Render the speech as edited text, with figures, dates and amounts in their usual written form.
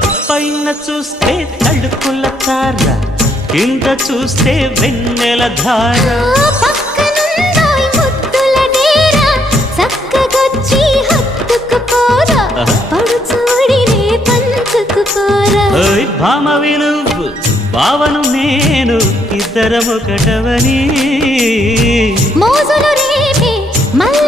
పైన చూస్తే తడుకుల తార, కింద చూస్తే వెన్నెల ధార. పక్కనుందోయ్ ముద్దుల డేరా, చక్కగొచ్చి హత్తుకుపోరా, పడుచూడినే పంచుకుపోరా. భామవి నువ్వు భావను నేను, ఇద్దరమొకటవని మోజులు రేపే మల్ల